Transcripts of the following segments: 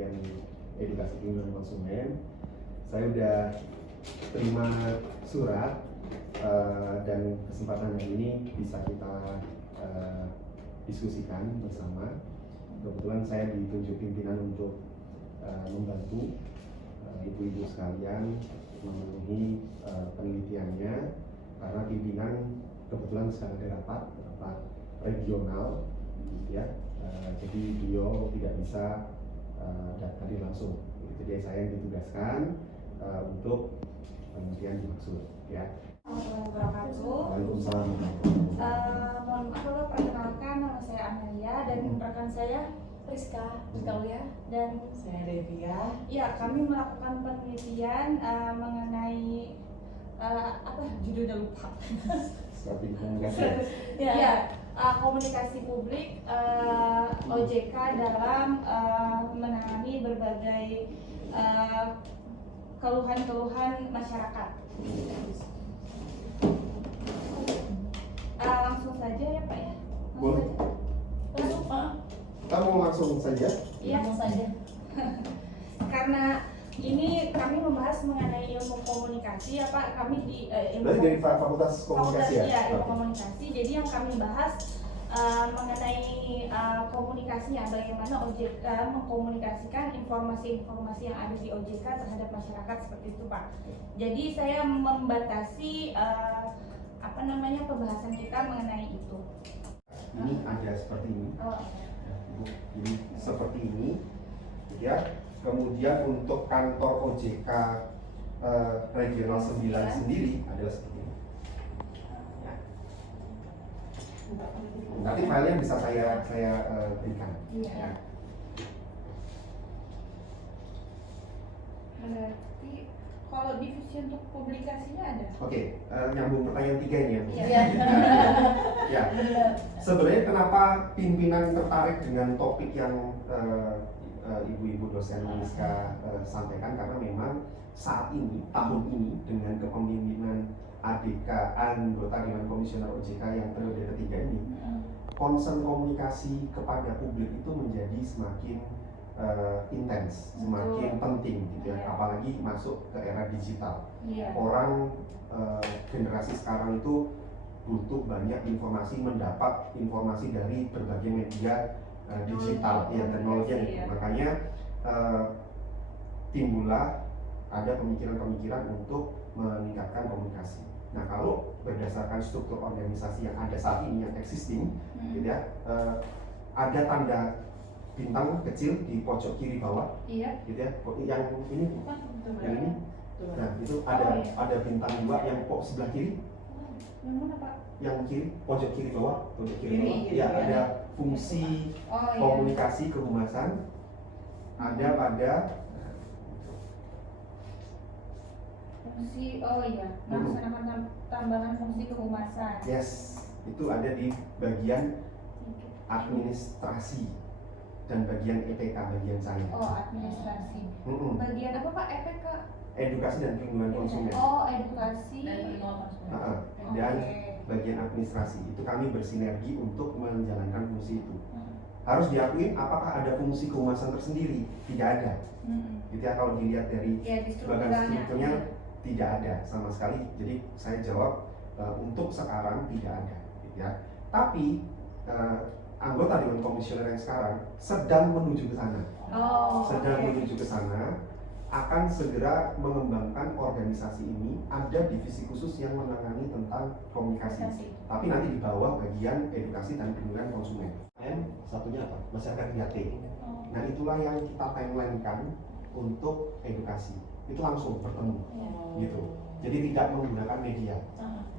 bagian edukasi perlindungan konsumen. Saya udah terima surat dan kesempatan hari ini bisa kita diskusikan bersama. Kebetulan saya ditunjuk pimpinan untuk membantu ibu-ibu sekalian memenuhi penelitiannya, karena pimpinan kebetulan sedang ada rapat regional, ya. Jadi beliau tidak bisa hadir langsung. Jadi saya yang ditugaskan untuk penelitian dimaksud, ya. Waalaikumsalam. Mohon maaf, perkenalkan, nama saya Amalia dan rekan saya Rizka ya, dan saya Devia. Ya, kami melakukan penelitian mengenai apa judulnya lupa. Strategi komunikasi. Komunikasi publik OJK dalam menangani berbagai keluhan-keluhan masyarakat. Langsung saja ya Pak ya. Boleh. Langsung Pak. Kamu langsung saja? Iya, langsung saja. Karena ini kami membahas mengenai ilmu komunikasi ya Pak. Kami di ilmu dari Fakultas Komunikasi ya? Iya, ilmu komunikasi. Jadi yang kami bahas mengenai komunikasinya, bagaimana OJK mengkomunikasikan informasi-informasi yang ada di OJK terhadap masyarakat, seperti itu Pak. Jadi saya membatasi pembahasan kita mengenai itu. Ini ada seperti ini. Jadi seperti ini, ya. Kemudian untuk kantor OJK Regional 9 sendiri adalah seperti ini. Ya. Nanti filenya bisa saya berikan. Iya. Berarti kalau divisi untuk publikasinya ada? Oke, nyambung pertanyaan 3 ini ya Bu. Iya. Ya. Sebenarnya kenapa pimpinan tertarik dengan topik yang ibu-ibu dosen Rizka sampaikan, karena memang saat ini, tahun ini, dengan kepemimpinan ADK, anggota Dewan Komisioner OJK yang periode ketiga ini, concern komunikasi kepada publik itu menjadi semakin intens, semakin penting gitu ya, apalagi masuk ke era digital. Orang generasi sekarang itu butuh banyak informasi, mendapat informasi dari berbagai media digital, ya, teknologi. Makanya timbullah ada pemikiran-pemikiran untuk meningkatkan komunikasi. Nah, kalau berdasarkan struktur organisasi yang ada saat ini, yang existing, gitu ya, ada tanda bintang kecil di pojok kiri bawah, gitu ya, yang ini, yang ini. Nah, itu ada bintang 2 yang sebelah kiri. Yang mana Pak? Yang kiri, pojok kiri bawah, ya, ada fungsi komunikasi kehumasan, ada pada fungsi melaksanakan tambahan fungsi kehumasan. Yes, itu ada di bagian administrasi dan bagian EPK, bagian saya. Administrasi. Bagian apa Pak? EPK? Edukasi dan perlindungan konsumen. Edukasi dan perlindungan konsumen. Dan bagian administrasi itu kami bersinergi untuk menjalankan fungsi itu. Harus diakui, apakah ada fungsi kehumasan tersendiri? Tidak ada. Gitu ya, kalau dilihat dari bagian strukturnya tidak ada sama sekali. Jadi saya jawab untuk sekarang tidak ada, gitu ya. Tapi anggota Dewan Komisioner yang sekarang sedang menuju ke sana. Menuju ke sana, akan segera mengembangkan organisasi ini. Ada divisi khusus yang menangani tentang komunikasi. Tapi nanti di bawah bagian edukasi dan perlindungan konsumen. Satunya apa? Masyarakat 3T. Nah, itulah yang kita timeline-kan untuk edukasi. Itu langsung bertemu, gitu. Jadi tidak menggunakan media.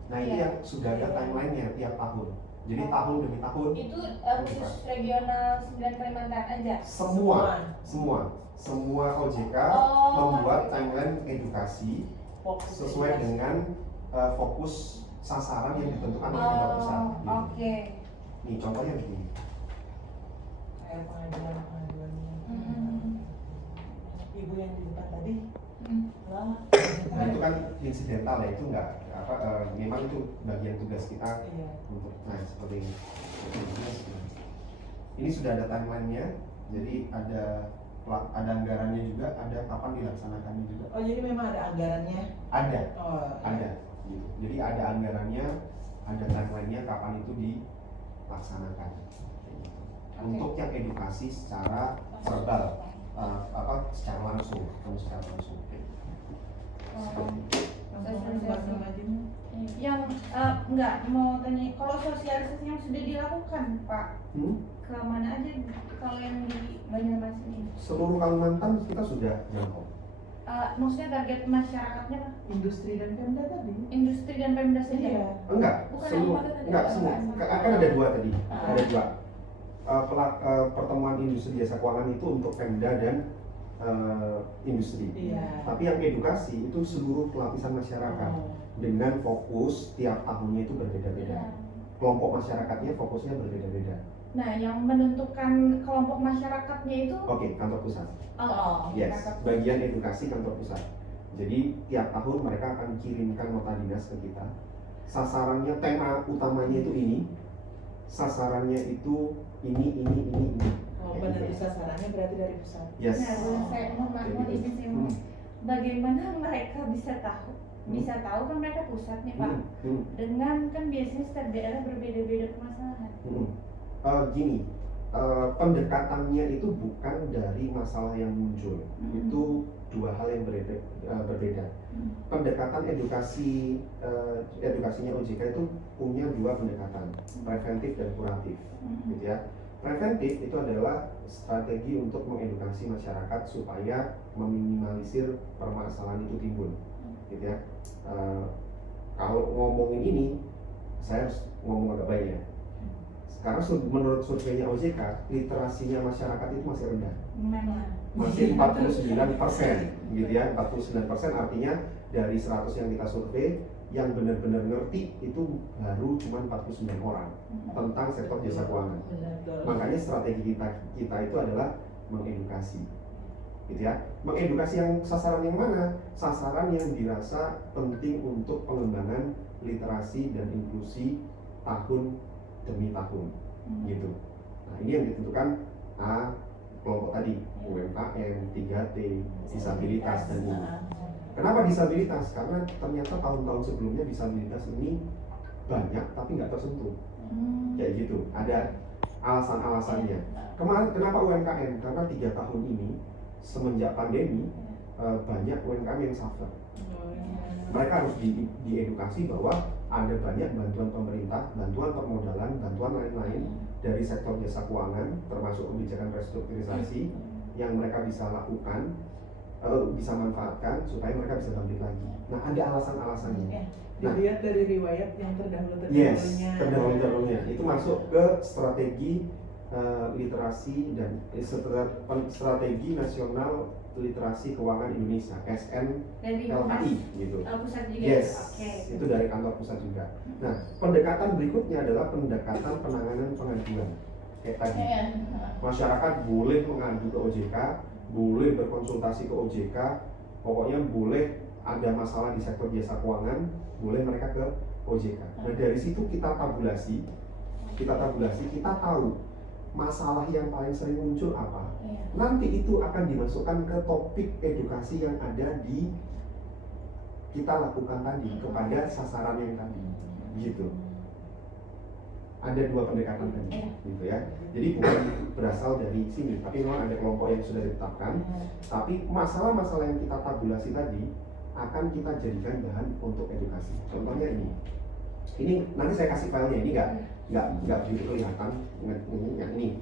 Nah, ini yang sudah ada timeline-nya tiap tahun. Jadi tahun demi tahun. Itu khusus regional 9 Kalimantan aja? Semua OJK membuat timeline edukasi sesuai dengan fokus sasaran yang ditentukan oleh kantor pusat. Oke. Nih contohnya begini. Kayak pengaduan-pengaduannya. Ibu yang di depan tadi. Nah, itu kan insidental ya, itu enggak memang itu bagian tugas kita untuk seperti ini. Ini sudah ada timelinenya, jadi ada ada anggarannya juga, ada kapan dilaksanakannya juga. Oh jadi memang ada anggarannya? Ada, Oh, ada. Gitu. Jadi ada anggarannya, ada timeline-nya kapan itu dilaksanakan. Untuk yang edukasi secara verbal, secara langsung, secara langsung. Yang enggak mau tanya, kalau sosialisasi yang sudah dilakukan Pak, ke mana aja kalau yang di Banyumas ini? Seluruh Kalimantan kita sudah jangkau. Maksudnya target masyarakatnya Pak? Industri dan Pemda tadi. Industri dan Pemda saja? Iya. Enggak, Bukan semua. yang tadi. Enggak, semua. Kan ada dua tadi. Ada dua. Pertemuan industri jasa keuangan itu untuk Pemda dan industri. Iya. Tapi yang edukasi itu seluruh lapisan masyarakat dengan fokus tiap tahunnya itu berbeda-beda. Kelompok masyarakatnya fokusnya berbeda-beda. Nah, yang menentukan kelompok masyarakatnya itu? Oke, kantor pusat. Yes, bagian edukasi kantor pusat. Jadi tiap tahun mereka akan kirimkan nota dinas ke kita. Sasarannya, tema utamanya itu ini. Sasarannya itu ini. Oh, penentu sasarannya berarti dari pusat. Yes. Nah, saya mau bagaimana mereka bisa tahu? Bisa tahu kan mereka pusat nih Pak. Dengan kan biasanya setiap daerah berbeda-beda permasalahan. Gini, pendekatannya itu bukan dari masalah yang muncul. Itu dua hal yang berbeda. Pendekatan edukasinya OJK itu punya dua pendekatan, preventif dan kuratif, gitu ya. Preventif itu adalah strategi untuk mengedukasi masyarakat supaya meminimalisir permasalahan itu timbul, gitu ya. Kalau ngomongin ini, saya harus ngomong agak baik ya. Karena menurut surveinya OJK, literasinya masyarakat itu masih rendah. Masih 49%, gitu ya. 49% artinya dari 100 yang kita survei, yang benar-benar ngerti itu baru cuma 49 orang tentang sektor jasa keuangan. Makanya strategi kita itu adalah mengedukasi, gitu ya. Mengedukasi yang sasaran yang mana? Sasaran yang dirasa penting untuk pengembangan literasi dan inklusi tahun demi tahun, gitu. Nah ini yang ditentukan kelompok tadi, UMKM, 3T, disabilitas dan ini. Kenapa disabilitas? Karena ternyata tahun-tahun sebelumnya disabilitas ini banyak tapi nggak tersentuh, kayak gitu. Ada alasan-alasannya. Kemarin kenapa UMKM? Karena 3 tahun ini semenjak pandemi banyak UMKM yang suffer. Mereka harus diedukasi bahwa ada banyak bantuan pemerintah, bantuan permodalan, bantuan lain-lain dari sektor jasa keuangan, termasuk kebijakan restrukturisasi yang mereka bisa lakukan, bisa manfaatkan supaya mereka bisa bangkit lagi. Nah, ada alasan-alasannya. Nah, dilihat dari riwayat yang terdahulu-terdahulunya. Yes, terdahulu-dahulunya. Itu masuk ke strategi literasi dan strategi nasional literasi keuangan Indonesia (SNLKI) gitu. Pusat juga. Yes, itu dari kantor pusat juga. Nah, pendekatan berikutnya adalah pendekatan penanganan pengaduan. Kayak tadi, masyarakat boleh mengadu ke OJK, boleh berkonsultasi ke OJK, pokoknya boleh ada masalah di sektor jasa keuangan, boleh mereka ke OJK. Nah, dari situ kita tabulasi, kita tahu masalah yang paling sering muncul apa. Nanti itu akan dimasukkan ke topik edukasi yang ada di kita lakukan tadi kepada sasaran yang tadi, gitu. Ada dua pendekatan tadi, gitu ya. Jadi bukan berasal dari sini, tapi memang ada kelompok yang sudah ditetapkan. Tapi masalah-masalah yang kita tabulasi tadi akan kita jadikan bahan untuk edukasi. Contohnya ini nanti saya kasih filenya, ini nggak begitu kelihatan ini.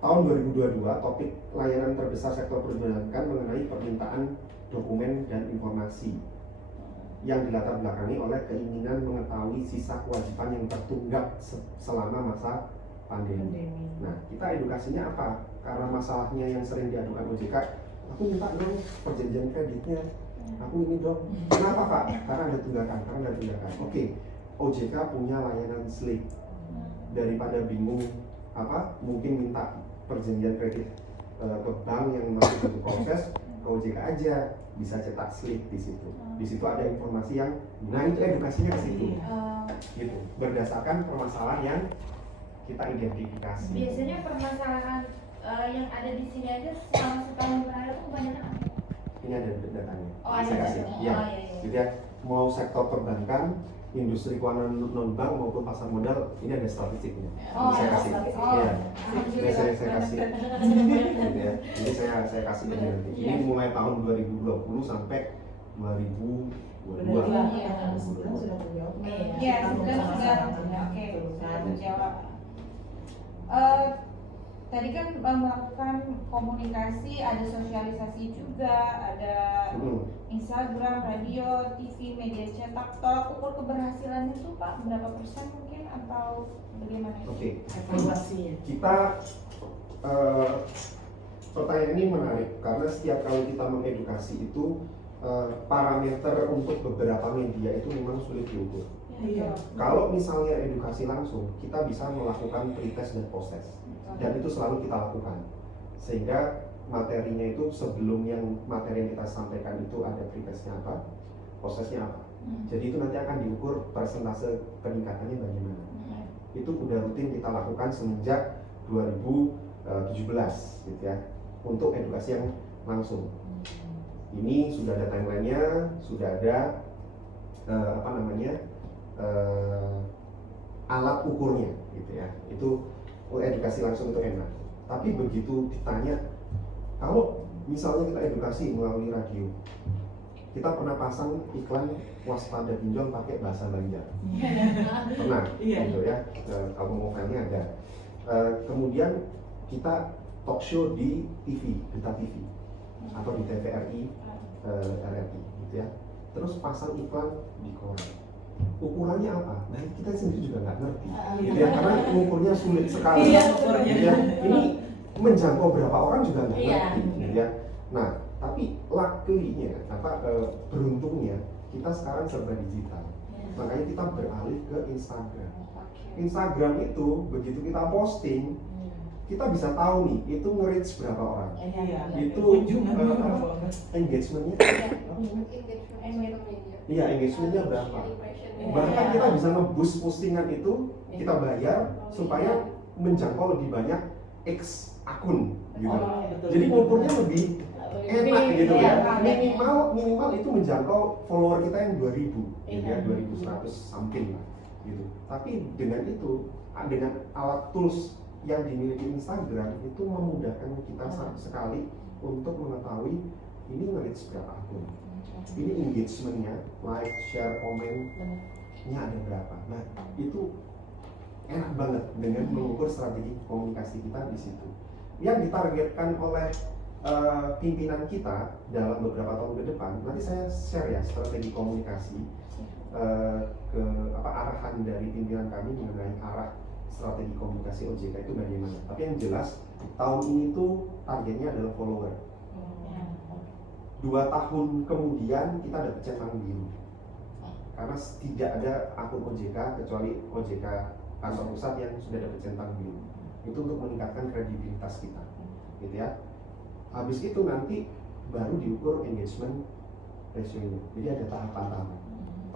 Tahun 2022 topik layanan terbesar sektor perbankan mengenai permintaan dokumen dan informasi yang dilatar belakangi oleh keinginan mengetahui sisa kewajiban yang tertunggak selama masa pandemi. Nah, kita edukasinya apa? Karena masalahnya yang sering diadukan OJK, aku minta dong perjanjian kreditnya, aku ini dong. Kenapa Pak? Karena ada tunggakan. Oke, OJK punya layanan slip. Daripada bingung mungkin minta perjanjian kredit ke bank yang masih butuh proses, ke OJK aja bisa cetak slip di situ. Di situ ada informasi yang, nah itu edukasinya ke situ, gitu. Berdasarkan permasalahan yang kita identifikasi. Biasanya permasalahan yang ada di sini aja selama setahun terakhir itu kebanyakan apa? Ini ada datanya. Oh, ada Saya kasih. datanya. Ya. Oh, iya. Jadi ya, mau sektor perbankan, industri keuangan non bank maupun pasar modal, ini ada statistiknya. Oh, Saya ada kasih. statistik. Iya. Alhamdulillah. Saya kasih. Gitu ya. Jadi saya kasih ini nanti. Ini mulai tahun 2020 sampai 2022. Berarti yang sebulan sudah terjawab. Iya, sudah. Oke, sudah terjawab. Tadi kan melakukan komunikasi, ada sosialisasi juga, ada Instagram, radio, TV, media cetak. Tolak ukur keberhasilan itu Pak, berapa persen mungkin atau bagaimana? Oke. Evaluasinya. Kita pertanyaan ini menarik karena setiap kali kita mengedukasi itu parameter untuk beberapa media itu memang sulit diukur. Iya. Kalau misalnya edukasi langsung, kita bisa melakukan pretest dan post-test, dan itu selalu kita lakukan. Sehingga materinya itu sebelum yang materi yang kita sampaikan itu ada pretestnya apa, post-testnya apa. Jadi itu nanti akan diukur persentase peningkatannya bagaimana. Itu udah rutin kita lakukan semenjak 2017 gitu ya, untuk edukasi yang langsung. Ini sudah ada timelinenya, sudah ada alat ukurnya gitu ya. Itu edukasi langsung itu enak. Tapi begitu ditanya, kalau misalnya kita edukasi melalui radio, kita pernah pasang iklan waspada pinjol pakai bahasa Banjar. Pernah, gitu ya. Kalau mau filenya ada. Kemudian kita talk show di TV, berita TV atau di TVRI, RRI gitu ya. Terus pasang iklan di koran. Ukurannya apa? Nah kita sendiri juga nggak ngerti, gitu ya, karena ukurnya sulit sekali. Gitu ya. Ini menjangkau berapa orang juga nggak ngerti, gitu ya. Nah, tapi luckily-nya, beruntungnya kita sekarang serba digital. Makanya kita beralih ke Instagram. Instagram itu begitu kita posting, kita bisa tahu nih itu nge-reach berapa orang. Itu engagementnya, iya engagementnya berapa. Bahkan kita bisa nge-boost postingan itu, kita bayar supaya menjangkau lebih banyak X akun gitu. Jadi ngukurnya lebih enak gitu ya. Minimal itu menjangkau follower kita yang 2000 gitu ya, 2100 something lah gitu. Tapi dengan itu, dengan alat tools yang dimiliki Instagram itu memudahkan kita sekali untuk mengetahui ini nge-reach berapa akun, ini engagementnya, like, share, komen-nya ada berapa. Nah itu enak banget dengan mengukur strategi komunikasi kita di situ. Yang ditargetkan oleh pimpinan kita dalam beberapa tahun ke depan, nanti saya share ya strategi komunikasi arahan dari pimpinan kami mengenai arah strategi komunikasi OJK itu bagaimana. Tapi yang jelas tahun ini tuh targetnya adalah follower. 2 tahun kemudian kita dapat centang biru karena tidak ada akun OJK kecuali OJK kantor pusat yang sudah dapat centang biru. Itu untuk meningkatkan kredibilitas kita, gitu ya. Habis itu nanti baru diukur engagement ratio-nya. Jadi ada tahapan-tahapan.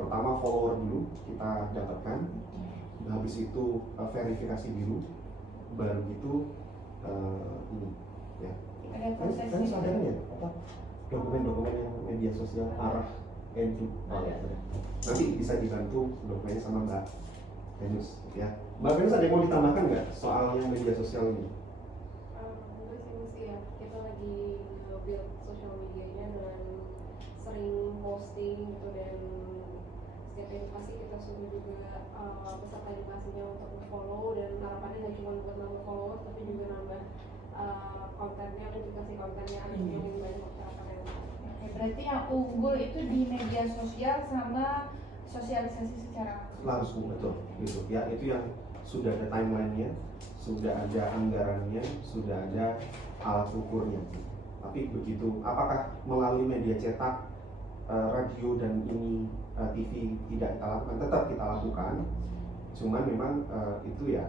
Pertama follower dulu kita dapatkan, habis itu verifikasi biru, baru gitu ini ya. Kan sadarnya apa dokumen-dokumen yang media sosial arah entry nanti bisa dibantu dokumennya sama Mbak Venus ya. Mbak Venus ada yang mau ditambahkan nggak soal yang media sosial ini? Enggak sih mesti ya, kita lagi build sosial medianya dengan sering posting gitu, dan setiap edukasi kita suruh juga peserta edukasinya untuk follow, dan harapannya nggak cuma buat nambah follower tapi juga nambah kontennya, edukasi kontennya agar lebih banyak masyarakat yang tahu. Berarti yang unggul itu di media sosial sama sosialisasi secara Langsung, betul gitu ya. Itu yang sudah ada timelinenya, sudah ada anggarannya, sudah ada alat ukurnya. Tapi begitu apakah melalui media cetak, radio dan ini TV tidak kita lakukan? Tetap kita lakukan, cuman memang itu ya